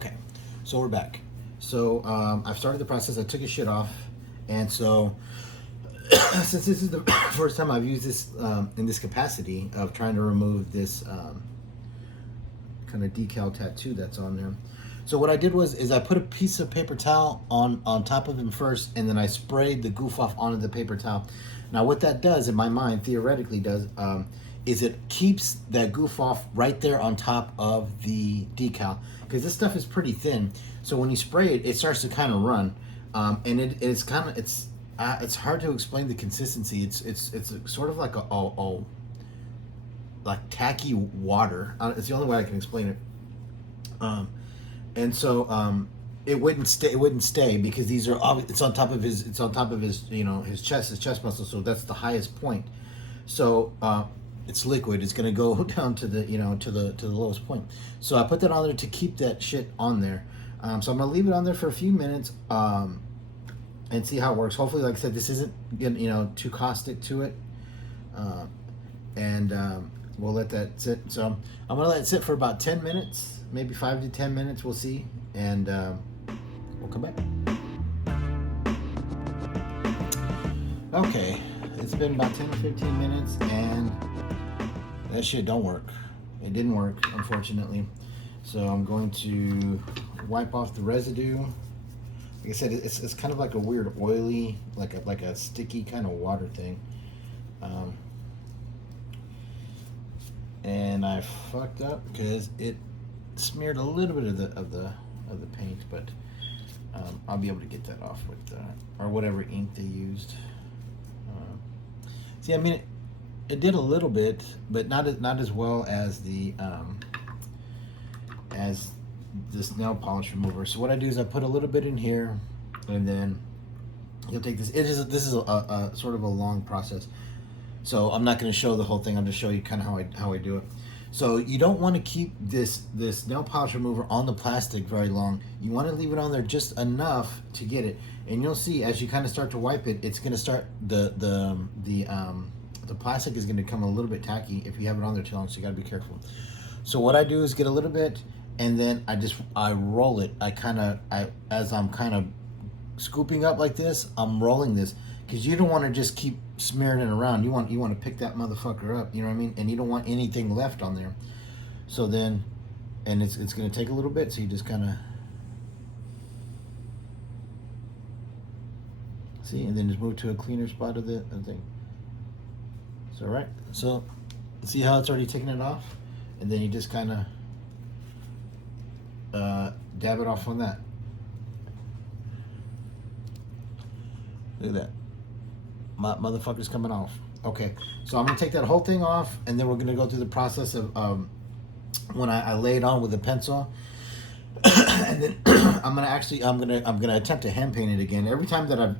Okay, so we're back. So I've started the process. I took his shit off, and so since this is the first time I've used this in this capacity of trying to remove this kind of decal tattoo that's on there. So what I did is I put a piece of paper towel on top of him first, and then I sprayed the goof off onto the paper towel. Now what that does, in my mind, theoretically does, is it keeps that goof off right there on top of the decal, because this stuff is pretty thin. So when you spray it, it starts to kind of run, and it's hard to explain the consistency. It's sort of like a like tacky water. It's the only way I can explain it. And so it wouldn't stay. It wouldn't stay because these are. It's on top of his. It's on top of his. His chest muscle. So that's the highest point. So it's liquid. It's gonna go down to the to the lowest point. So I put that on there to keep that shit on there. So I'm gonna leave it on there for a few minutes and see how it works. Hopefully, like I said, this isn't too caustic to it. And we'll let that sit. So I'm gonna let it sit for about 10 minutes, maybe 5 to 10 minutes. We'll see, and we'll come back. Okay, it's been about 10 or 15 minutes, and that shit don't work. It didn't work, unfortunately. So I'm going to wipe off the residue. Like I said, it's kind of like a weird oily, like a sticky kind of water thing. And I fucked up because it smeared a little bit of the paint, but I'll be able to get that off with or whatever ink they used. See, I mean, it did a little bit, but not as well as the as this nail polish remover. So what I do is I put a little bit in here, and then you'll take this. This is a sort of a long process. So I'm not going to show the whole thing. I'll just show you kind of how I do it. So you don't want to keep this nail polish remover on the plastic very long. You want to leave it on there just enough to get it. And you'll see as you kind of start to wipe it, it's going to start the plastic is going to become a little bit tacky if you have it on there too long. So you got to be careful. So what I do is get a little bit, and then I roll it. As I'm kind of scooping up like this, I'm rolling this. Because you don't want to just keep smearing it around. You want to pick that motherfucker up. You know what I mean? And you don't want anything left on there. So then, and it's going to take a little bit. So you just kind of see, and then just move to a cleaner spot of the thing. So right. So see how it's already taken it off, and then you just kind of dab it off on that. Look at that. My motherfucker's coming off. Okay, so I'm gonna take that whole thing off, and then we're gonna go through the process of when I lay it on with a pencil, and then I'm gonna attempt to hand paint it again. Every time that I've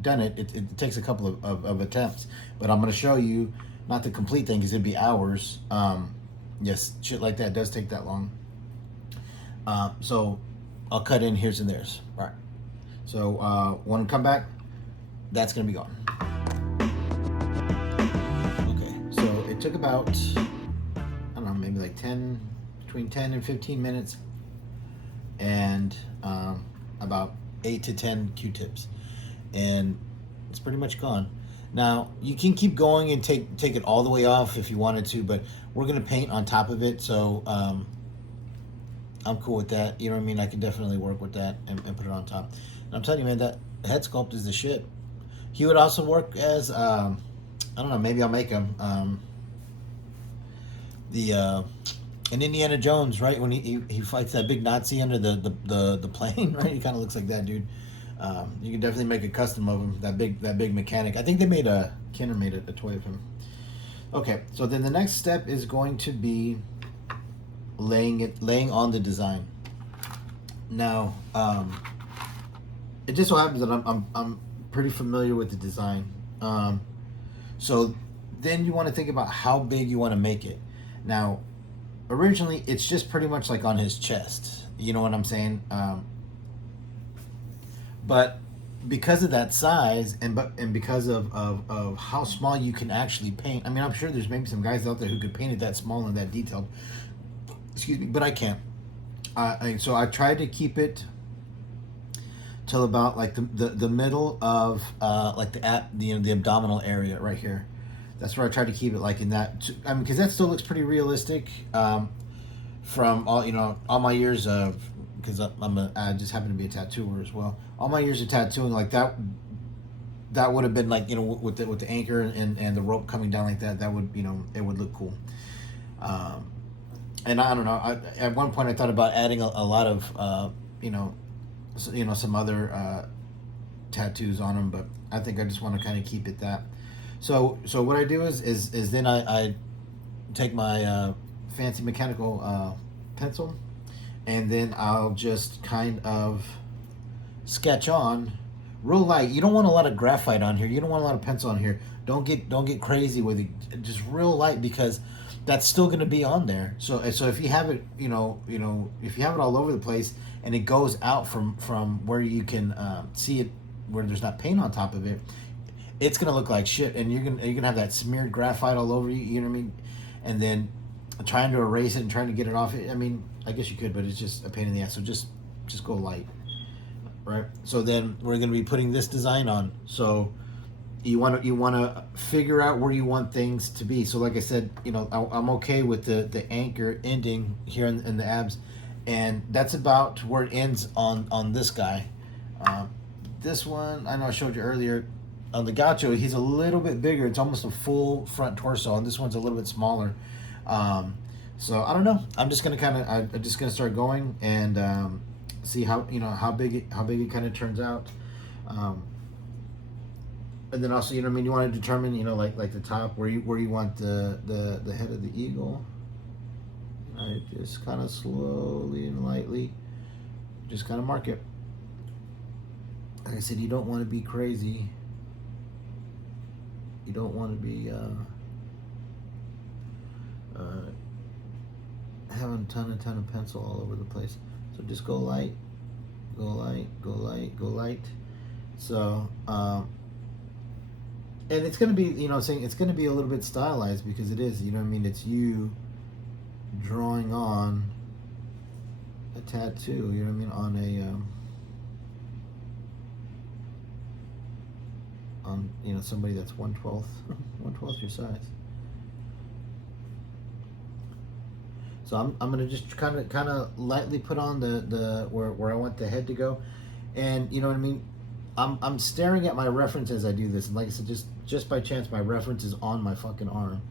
done it, it takes a couple of attempts, but I'm gonna show you not the complete thing because it'd be hours. Yes, shit like that does take that long. So I'll cut in here's and there's. All right. So when I come back, that's gonna be gone. Okay, so it took about, I don't know, maybe like between 10 and 15 minutes, and about 8 to 10 Q-tips, and it's pretty much gone. Now you can keep going and take it all the way off if you wanted to, but we're gonna paint on top of it, so I'm cool with that. You know what I mean? I can definitely work with that and put it on top. And I'm telling you, man, that head sculpt is the shit. He would also work as I don't know, maybe I'll make him in Indiana Jones, right, when he fights that big Nazi under the plane, right? He kind of looks like that dude. You can definitely make a custom of him, that big mechanic. I think they made Kenner made a toy of him. Okay, so then the next step is going to be laying on the design. Now it just so happens that I'm pretty familiar with the design. So then you want to think about how big you want to make it. Now, originally it's just pretty much like on his chest. You know what I'm saying? But because of that size and because of how small you can actually paint, I mean, I'm sure there's maybe some guys out there who could paint it that small and that detailed. Excuse me, but I can't. So I tried to keep it till about like the middle of like the abdominal area right here. That's where I tried to keep it, like in that. I mean, because that still looks pretty realistic. From all all my years of, because I just happen to be a tattooer as well. All my years of tattooing, like that would have been like, with the anchor and the rope coming down like that. That would, it would look cool. And I don't know. At one point I thought about adding a lot of some other tattoos on them, but I think I just want to kind of keep it that. So what I do is then I take my fancy mechanical pencil, and then I'll just kind of sketch on real light. You don't want a lot of graphite on here. You don't want a lot of pencil on here. Don't get crazy with it. Just real light, because that's still going to be on there. So if you have it, if you have it all over the place and it goes out from where you can see it, where there's not paint on top of it, it's going to look like shit, and you're gonna have that smeared graphite all over you. You know what I mean? And then trying to erase it and trying to get it off. I mean, I guess you could, but it's just a pain in the ass. So just go light, right? So then we're going to be putting this design on. So you want to figure out where you want things to be. So like I said, I'm okay with the anchor ending here in the abs, and that's about where it ends on this guy. This one, I know I showed you earlier. On the Gacho, he's a little bit bigger. It's almost a full front torso, and this one's a little bit smaller. So I don't know. I'm just gonna I'm just gonna start going and see how big it kind of turns out. And then also, you want to determine, like the top, where you want the head of the eagle. All right, just kind of slowly and lightly, just kind of mark it. Like I said, you don't want to be crazy. You don't want to be having a ton of pencil all over the place. So just go light, go light, go light, go light. So and it's gonna be, it's gonna be a little bit stylized, because it is, it's you drawing on a tattoo, on a on somebody that's 1/12 your size. So I'm gonna just kind of lightly put on the where I want the head to go, and you know what I mean. I'm staring at my reference as I do this, and like I said, just by chance my reference is on my fucking arm.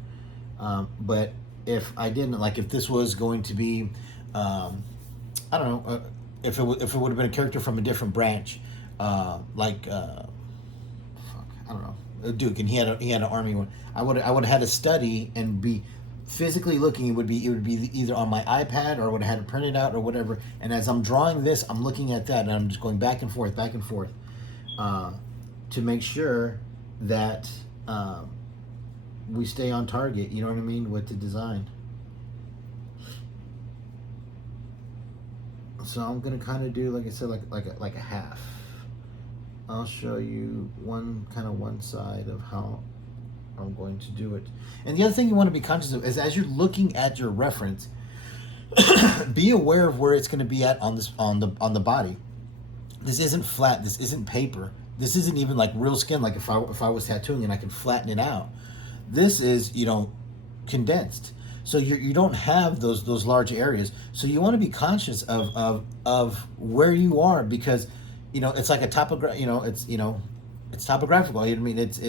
But if I didn't, like if this was going to be, I don't know, if it would have been a character from a different branch, like. I don't know, Duke, and he had an army one. I would have had to study and be physically looking. It would be either on my iPad, or I would have had it printed out or whatever. And as I'm drawing this, I'm looking at that, and I'm just going back and forth, to make sure that we stay on target. You know what I mean, with the design. So I'm gonna kind of do, like I said, like a half. I'll show you one side of how I'm going to do it. And the other thing you want to be conscious of is, as you're looking at your reference, be aware of where it's going to be at on the body. This isn't flat. This isn't paper. This isn't even like real skin. Like if I was tattooing and I could flatten it out. This is condensed. So you don't have those large areas. So you want to be conscious of where you are, because it's like a it's topographical. I mean, it's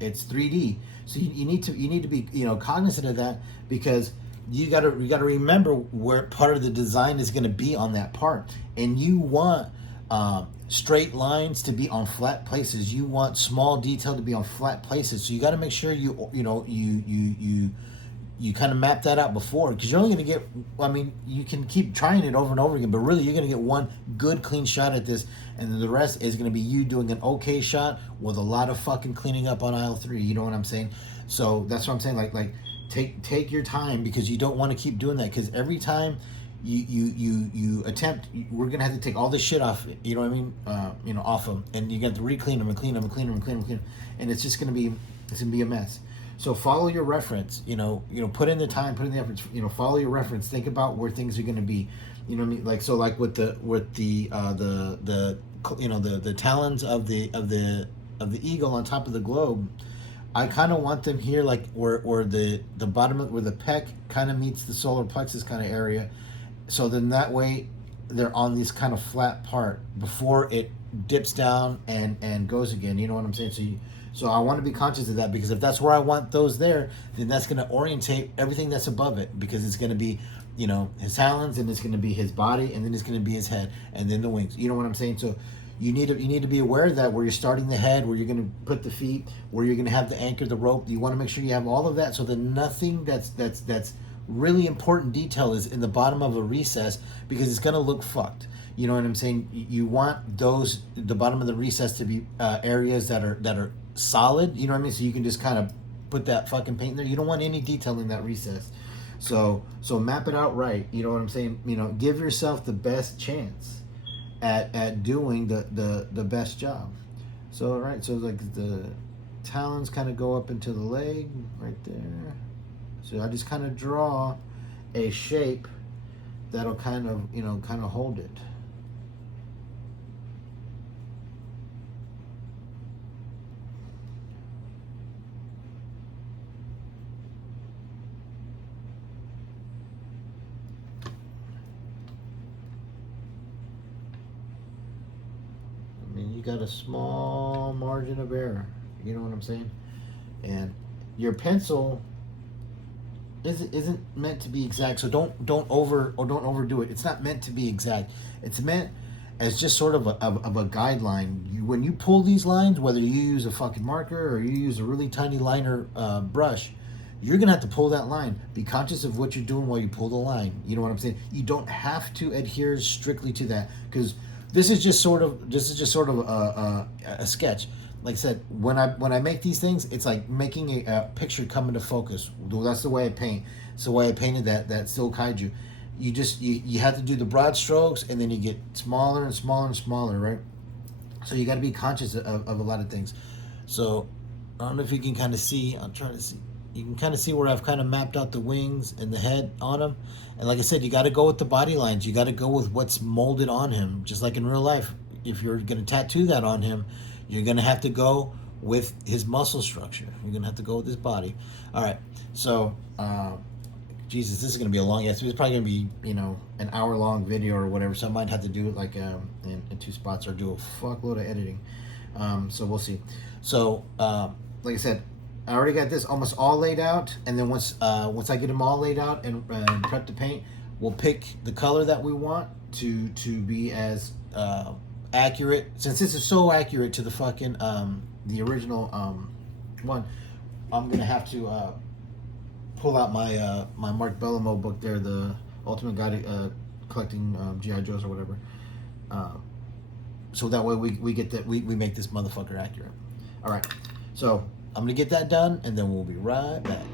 3D. So you need to be cognizant of that, because you got to remember where part of the design is going to be on that part, and you want straight lines to be on flat places. You want small detail to be on flat places. So you got to make sure you kind of map that out before, because you're only going to get, you can keep trying it over and over again, but really you're going to get one good clean shot at this, and then the rest is going to be you doing an okay shot with a lot of fucking cleaning up on aisle 3. You know what I'm saying? So that's what I'm saying. Like take your time, because you don't want to keep doing that, because every time you attempt, we're going to have to take all this shit off, you know what I mean, off them, and you got to re-clean them and clean them and clean them and clean them and clean them, and it's just going to be a mess. So follow your reference. Put in the time, put in the efforts. Follow your reference. Think about where things are going to be. You know what I mean? Like, so, like with the talons of the eagle on top of the globe. I kind of want them here, like where the bottom where the pec kind of meets the solar plexus kind of area. So then that way, they're on this kind of flat part before it dips down and goes again. You know what I'm saying? So I want to be conscious of that, because if that's where I want those there, then that's going to orientate everything that's above it, because it's going to be, his talons, and it's going to be his body, and then it's going to be his head, and then the wings. You know what I'm saying? So you need to be aware of that, where you're starting the head, where you're going to put the feet, where you're going to have the anchor, the rope. You want to make sure you have all of that, so that nothing that's really important detail is in the bottom of a recess, because it's going to look fucked. You know what I'm saying? You want the bottom of the recess to be areas that are solid. You know what I mean? So you can just kind of put that fucking paint in there. You don't want any detail in that recess. So map it out right. You know what I'm saying? Give yourself the best chance at doing the best job. So right, so like the talons kind of go up into the leg right there. So I just kind of draw a shape that'll kind of hold it. You got a small margin of error. You know what I'm saying? And your pencil isn't meant to be exact. So don't overdo it. It's not meant to be exact. It's meant as just sort of a guideline. When you pull these lines, whether you use a fucking marker or you use a really tiny liner brush, you're gonna have to pull that line. Be conscious of what you're doing while you pull the line. You know what I'm saying? You don't have to adhere strictly to that, because this is just sort of a sketch. Like I said, when I make these things, it's like making a picture come into focus. That's the way I paint. It's the way I painted that still kaiju. You have to do the broad strokes, and then you get smaller and smaller and smaller, right? So you got to be conscious of a lot of things. So I don't know if you can kind of see. I'm trying to see. You can kind of see where I've kind of mapped out the wings and the head on him. And like I said, you got to go with the body lines. You got to go with what's molded on him. Just like in real life, if you're going to tattoo that on him, you're going to have to go with his muscle structure. You're going to have to go with his body. All right. So, Jesus, this is going to be a long, it's probably going to be, an hour-long video or whatever. So I might have to do it like in 2 spots, or do a fuckload of editing. So we'll see. So, like I said, I already got this almost all laid out, and then once I get them all laid out and prep the paint, we'll pick the color that we want to be as accurate. Since this is so accurate to the fucking the original one, I'm gonna have to pull out my my Mark Bellamo book there, the Ultimate Guide to Collecting GI Joes or whatever. So that way we get that we make this motherfucker accurate. All right, so I'm gonna get that done, and then we'll be right back.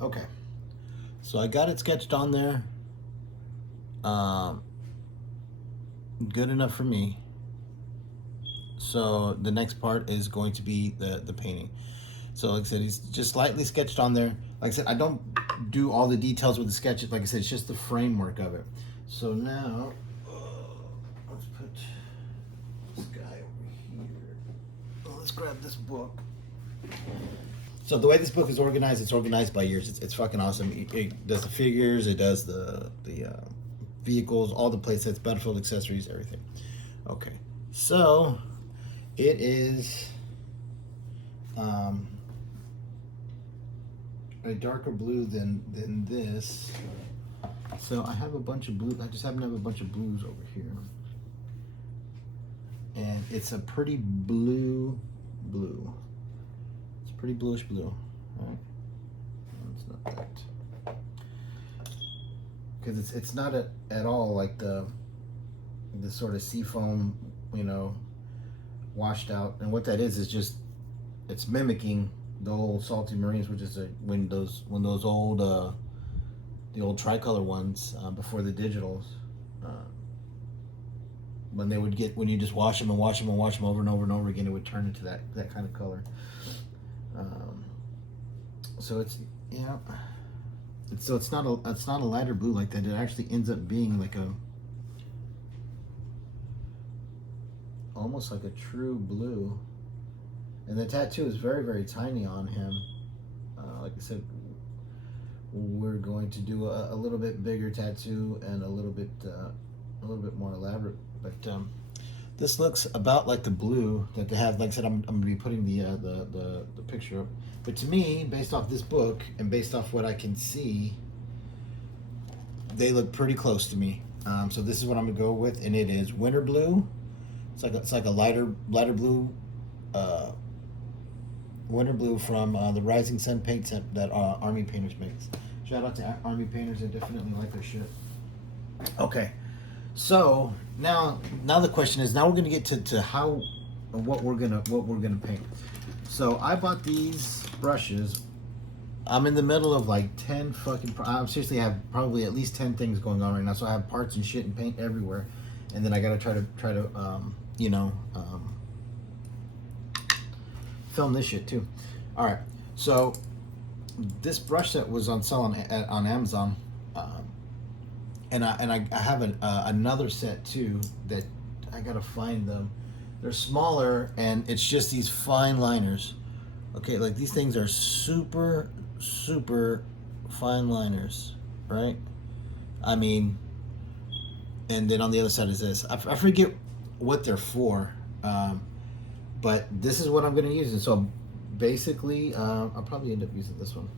Okay, so I got it sketched on there. Good enough for me. So the next part is going to be the painting. So like I said, he's just slightly sketched on there. Like I said, I don't do all the details with the sketches. Like I said, it's just the framework of it. So now, let's put this guy over here. Let's grab this book. So the way this book is organized, it's organized by years. It's fucking awesome. It does the figures, it does the vehicles, all the play sets, battlefield accessories, everything. Okay, so it is a darker blue than this. So I have a bunch of blue. I just happen to have a bunch of blues over here, and it's a pretty blue. It's pretty bluish blue. All right, no, it's not that, because it's not at all like the sort of seafoam, washed out. And what that is just, it's mimicking the old Salty Marines, which is when those old the old tricolor ones before the digitals, when they would get, when you just wash them and wash them and wash them over and over and over again, it would turn into that kind of color. So it's, yeah, it's not a lighter blue like that. It actually ends up being like almost like a true blue. And the tattoo is very, very tiny on him. Like I said, we're going to do a little bit bigger tattoo and a little bit more elaborate. But this looks about like the blue that they have. Like I said, I'm going to be putting the picture up. But to me, based off this book and based off what I can see, they look pretty close to me. So this is what I'm going to go with, and it is winter blue. It's like a lighter blue. Winter blue from the Rising Sun paint set that Army Painters makes. Shout out to Army Painters, they definitely like their shit. Okay, so now the question is, now we're gonna get to how what we're gonna paint. So I bought these brushes. I'm in the middle of like 10 fucking. I seriously have probably at least 10 things going on right now. So I have parts and shit and paint everywhere, and then I gotta try to film this shit too. All right, so this brush set was on sale on Amazon, and I have another set too that I gotta find them. They're smaller, and it's just these fine liners. Okay, like these things are super fine liners, right? I mean, and then on the other side is this. I forget what they're for. But this is what I'm going to use. And so basically, I'll probably end up using this one.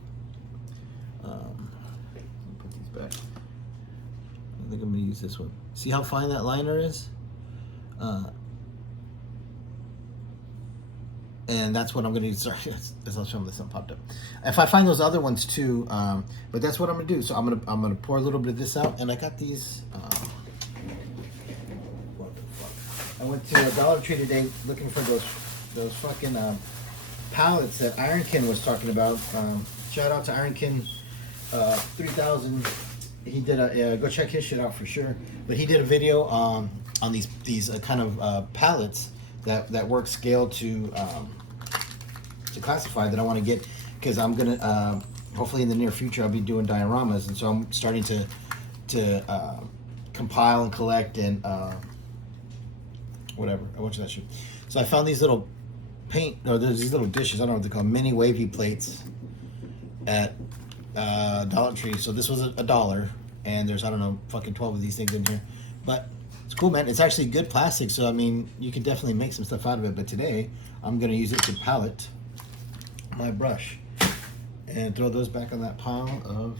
Put these back. I think I'm going to use this one. See how fine that liner is? And that's what I'm going to use. Sorry, as I was filming this, something popped up. If I find those other ones too, but that's what I'm going to do. So I'm going to pour a little bit of this out. And I got these. I went to Dollar Tree today looking for those fucking palettes that Ironkin was talking about. Shout out to Ironkin 3000. He did go check his shit out for sure. But he did a video on these kind of palettes that work scale to classify that I want to get, because I'm gonna hopefully in the near future I'll be doing dioramas, and so I'm starting to compile and collect and whatever. I want you that shit. So I found these little there's these little dishes, I don't know what they call them, mini wavy plates at Dollar Tree. So this was $1, and there's, I don't know, fucking 12 of these things in here. But it's cool, man. It's actually good plastic, so I mean, you can definitely make some stuff out of it. But today, I'm gonna use it to palette my brush and throw those back on that pile of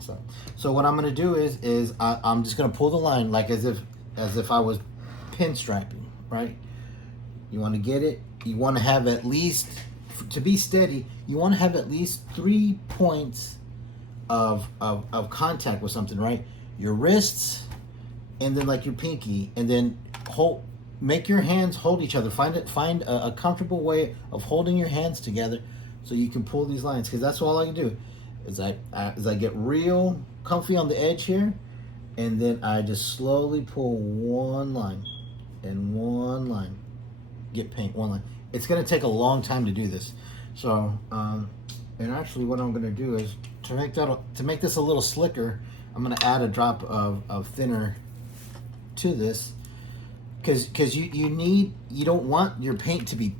stuff. So what I'm gonna do is I'm just gonna pull the line like as if I was pinstriping, right? You want to get it. You want to have at least, to be steady, you want to have at least 3 points of contact with something, right? Your wrists, and then like your pinky, and then make your hands hold each other. Find a comfortable way of holding your hands together so you can pull these lines, because that's all I can do is I get real comfy on the edge here, and then I just slowly pull one line and one line, get paint, one line. It's going to take a long time to do this. So and actually what I'm going to do is to make this a little slicker, I'm going to add a drop of thinner to this, because you don't want your paint to be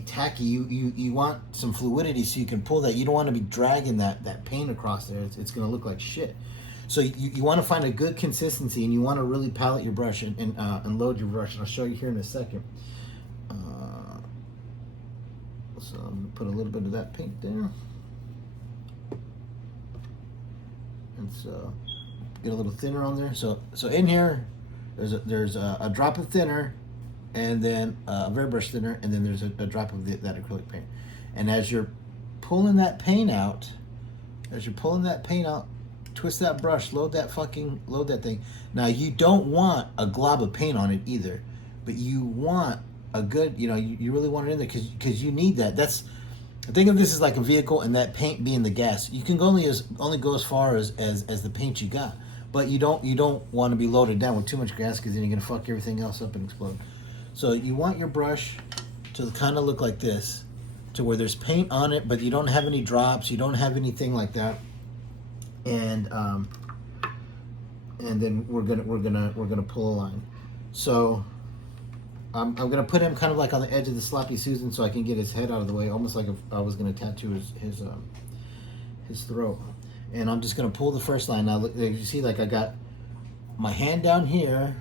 tacky. You want some fluidity so you can pull that. You don't want to be dragging that paint across there. It's going to look like shit. So you want to find a good consistency, and you want to really palette your brush and load your brush. And I'll show you here in a second. So I'm going to put a little bit of that paint there. And so get a little thinner on there. So in here, there's a drop of thinner, and then a airbrush thinner, and then there's a drop of that acrylic paint. And as you're pulling that paint out, twist that brush, load that thing. Now you don't want a glob of paint on it either, but you want a good, you really want it in there because you need that. Think of this as like a vehicle, and that paint being the gas. You can only go as far as the paint you got. but you don't want to be loaded down with too much gas because then you're gonna fuck everything else up and explode. So you want your brush to kind of look like this, to where there's paint on it, but you don't have any drops, you don't have anything like that, and then we're gonna pull a line. So I'm gonna put him kind of like on the edge of the sloppy Susan so I can get his head out of the way, almost like if I was gonna tattoo his throat. And I'm just gonna pull the first line. Now look, you see, like I got my hand down here,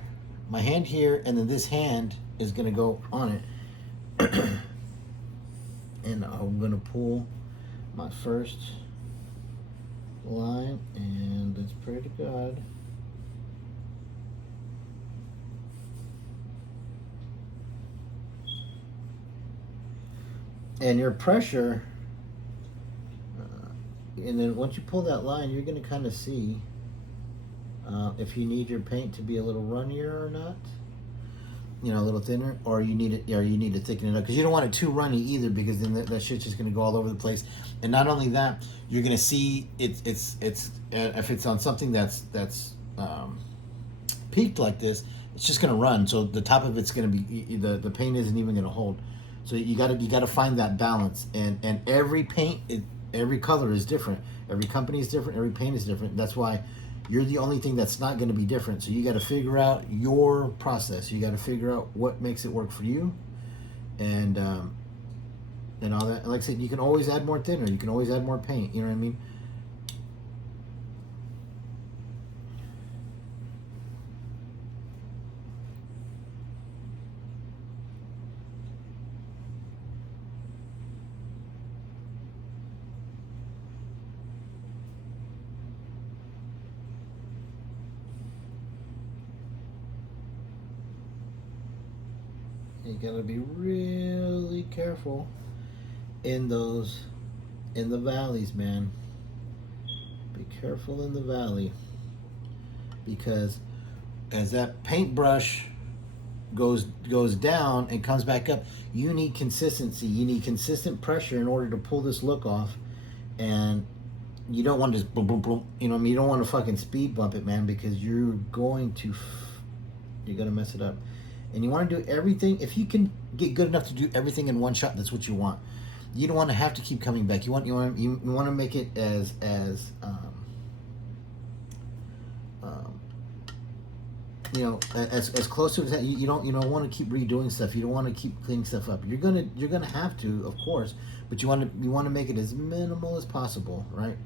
my hand here, and then this hand is gonna go on it. And I'm gonna pull my first line, and that's pretty good. And your pressure, and then once you pull that line, you're gonna kind of see if you need your paint to be a little runnier or not, you know, a little thinner, or you need it, or you need to thicken it up, because you don't want it too runny either, because then that shit's just gonna go all over the place. And not only that, you're gonna see it's if it's on something that's peaked like this, it's just gonna run. So the top of it's gonna be, the paint isn't even gonna hold. So you gotta find that balance. And every paint, every color is different. Every company is different. Every paint is different. That's why you're the only thing that's not going to be different. So you got to figure out your process. You got to figure out what makes it work for you, and all that. Like I said, you can always add more thinner. You can always add more paint. You know what I mean? You gotta be really careful in the valleys, man. Be careful in the valley, because as that paintbrush goes down and comes back up, you need consistency. You need consistent pressure in order to pull this look off, and you don't want to just boom, boom, boom. You know what I mean? You don't want to fucking speed bump it, man, because you're gonna mess it up. And you want to do everything. If you can get good enough to do everything in one shot, that's what you want. You don't want to have to keep coming back. You want to make it as as close to that. You don't want to keep redoing stuff. You don't want to keep cleaning stuff up. You're gonna have to, of course, but you want to make it as minimal as possible, right?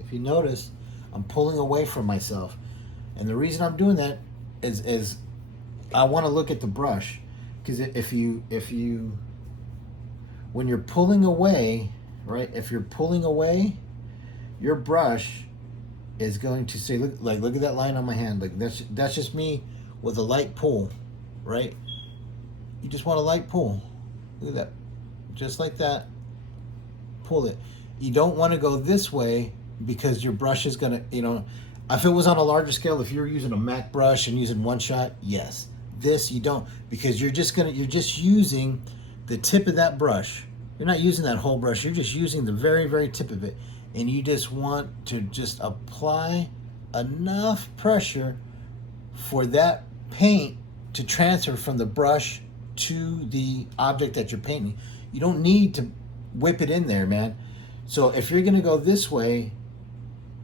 If you notice, I'm pulling away from myself, and the reason I'm doing that is I want to look at the brush, because if you when you're pulling away, right? If you're pulling away, your brush is going to say, look at that line on my hand. Like that's just me with a light pull, right? You just want a light pull. Look at that, just like that. Pull it. You don't want to go this way, because your brush is gonna, if it was on a larger scale, if you're using a Mac brush and using one shot, yes. This you don't, because you're just using the tip of that brush. You're not using that whole brush. You're just using the very, very tip of it, and you just want to just apply enough pressure for that paint to transfer from the brush to the object that you're painting. You don't need to whip it in there, man. So if you're gonna go this way,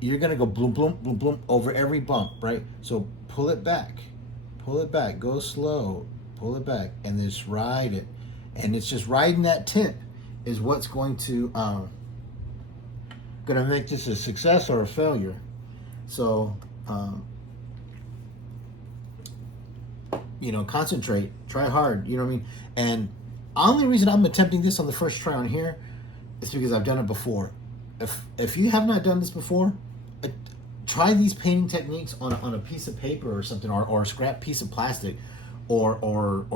you're gonna go bloom, bloom, bloom, bloom over every bump, right? So pull it back, go slow, pull it back, and just ride it. And it's just riding that tip is what's going to gonna make this a success or a failure. So concentrate, try hard, you know what I mean? And only reason I'm attempting this on the first try on here is because I've done it before. If you have not done this before, try these painting techniques on a piece of paper or something, or a scrap piece of plastic, or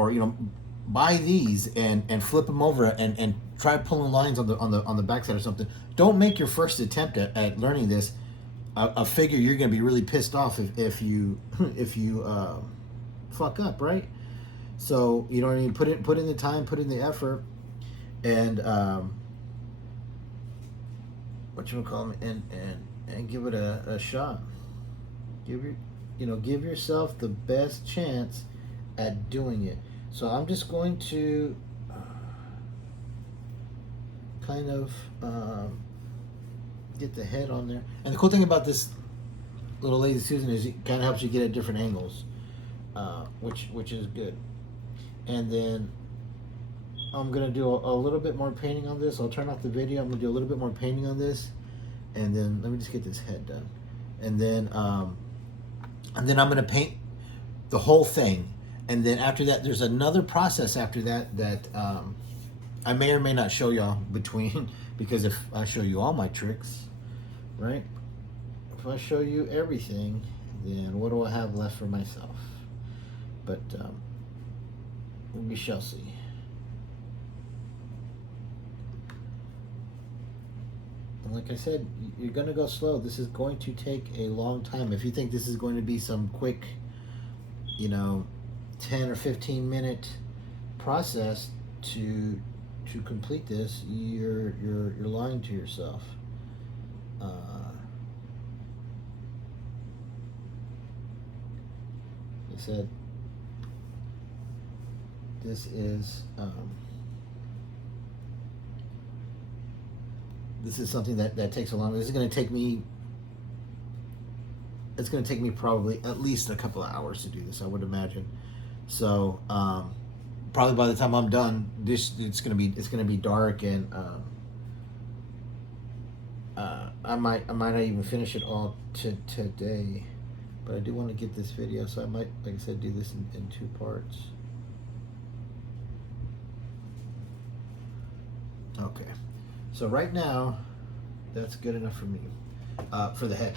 buy these and flip them over and try pulling lines on the backside or something. Don't make your first attempt at learning this I figure you're gonna be really pissed off if you if you fuck up, right? So you know what I mean. Put in the time, put in the effort, and what you call them, and give it a shot. Give your give yourself the best chance at doing it. So I'm just going to kind of get the head on there. And the cool thing about this little Lazy Susan is it kind of helps you get at different angles, which is good. And then I'm gonna do a little bit more painting on this. I'll turn off the video. I'm gonna do a little bit more painting on this, and then let me just get this head done, and then I'm gonna paint the whole thing. And then after that, there's another process after that I may or may not show y'all between, because if I show you all my tricks, right? If I show you everything, then what do I have left for myself? But we shall see. And like I said, you're going to go slow. This is going to take a long time. If you think this is going to be some quick, 10 or 15 minute process to complete this, you're lying to yourself. Like I said, this is something that takes a long. This is going to take me. It's going to take me probably at least a couple of hours to do this, I would imagine. So probably by the time I'm done, it's going to be dark, and I might not even finish it all today. But I do want to get this video, so I might, like I said, do this in 2 parts. Okay, so right now, that's good enough for me, for the head.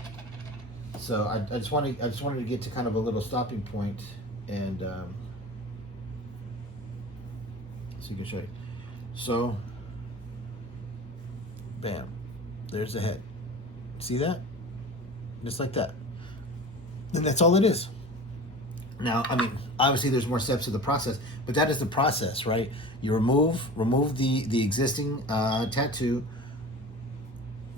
So I just wanted to get to kind of a little stopping point, and so you can show you. So, bam, there's the head. See that? Just like that. And that's all it is. Now, I mean, obviously there's more steps to the process, but that is the process, right? You remove the existing tattoo.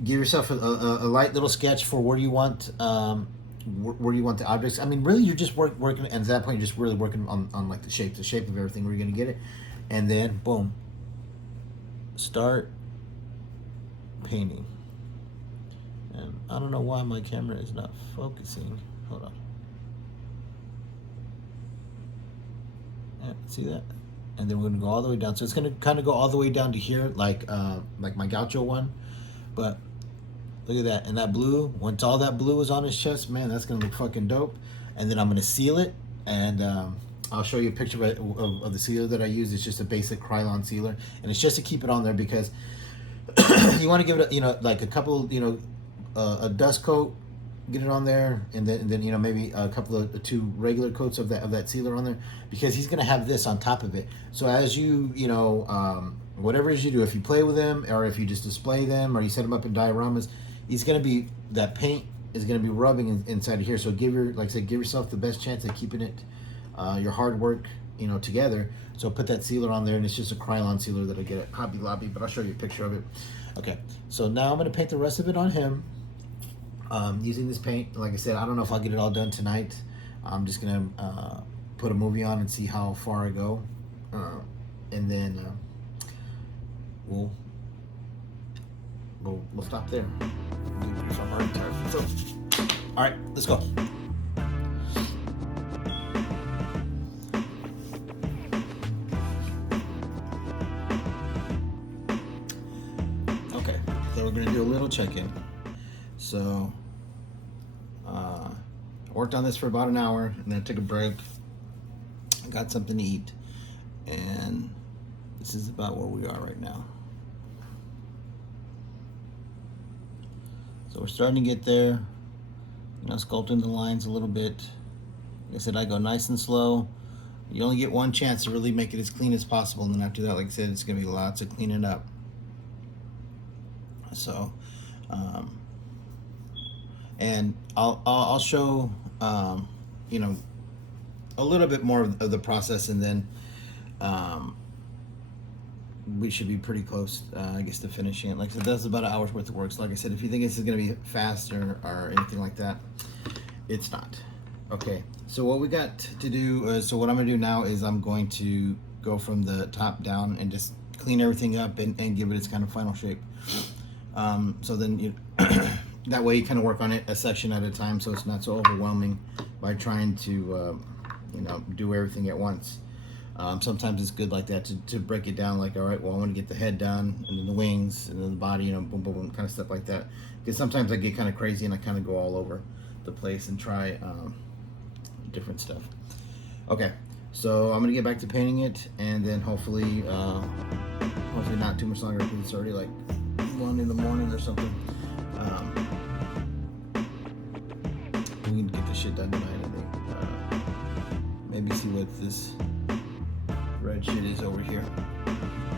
Give yourself a light little sketch for where you want the objects. I mean, really, you're just working, and at that point, you're just really working on like the shape of everything, where you're gonna get it, and then boom, start painting. And I don't know why my camera is not focusing. Hold on. Yeah, see that? And then we're gonna go all the way down. So it's gonna kind of go all the way down to here, like my gaucho one. But look at that. And that blue, once all that blue is on his chest, man, that's gonna look fucking dope. And then I'm gonna seal it, and I'll show you a picture of the sealer that I use. It's just a basic Krylon sealer, and it's just to keep it on there because you want to give it like a couple, a dust coat, get it on there, and then maybe a couple of 2 regular coats of that sealer on there, because he's gonna have this on top of it. So as you whatever it is you do, if you play with them or if you just display them or you set them up in dioramas, that paint is gonna be rubbing inside of here. So give yourself the best chance at keeping it your hard work together. So put that sealer on there, and it's just a Krylon sealer that I get at Hobby Lobby, but I'll show you a picture of it. Okay, so now I'm gonna paint the rest of it on him. Using this paint, like I said, I don't know if I'll get it all done tonight. I'm just gonna put a movie on and see how far I go, and then we'll stop there. So I'm already tired. So, all right, let's go. Okay, so we're gonna do a little check-in. So I worked on this for about an hour, and then I took a break. I got something to eat, and this is about where we are right now. So we're starting to get there, sculpting the lines a little bit. Like I said, I go nice and slow. You only get one chance to really make it as clean as possible, and then after that, like I said, it's gonna be lots of cleaning up. So and I'll show you know, a little bit more of the process, and then we should be pretty close, I guess, to finishing it. Like I said, that's about an hour's worth of work. So like I said, if you think this is going to be fast or anything like that, it's not. Okay, so what we got to do is, so what I'm going to do now is I'm going to go from the top down and just clean everything up and give it its kind of final shape. So then you that way you kind of work on it a section at a time, so it's not so overwhelming by trying to you know, do everything at once. Sometimes it's good like that to break it down, like, all right, well, I want to get the head done, and then the wings, and then the body, you know, boom, boom, boom, kind of stuff like that. Because sometimes I get kind of crazy and I kind of go all over the place and try different stuff. Okay, so I'm gonna get back to painting it, and then hopefully not too much longer, because it's already like 1 in the morning or something. We can get this shit done tonight, I think. Maybe see what this red shit is over here.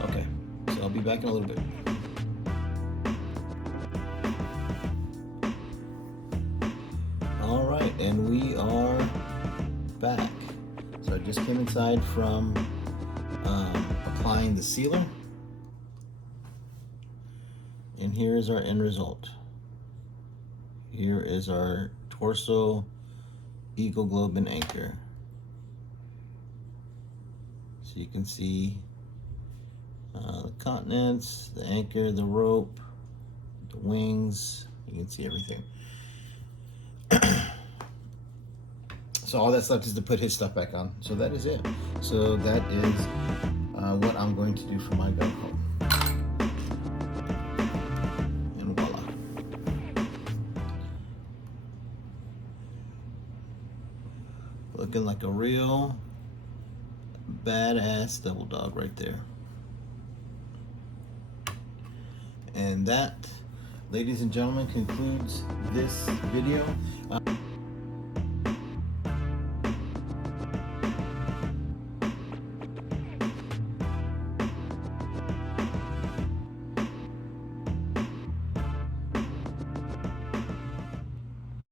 Okay, so I'll be back in a little bit. All right, and we are back. So I just came inside from applying the sealer, and here is our end result. Here is our torso, eagle, globe, and anchor. So you can see the continents, the anchor, the rope, the wings. You can see everything. So all that's left is to put his stuff back on. So that is it. So that is what I'm going to do for my gun home. And voila. Looking like a real badass double dog right there. And that, ladies and gentlemen, concludes this video.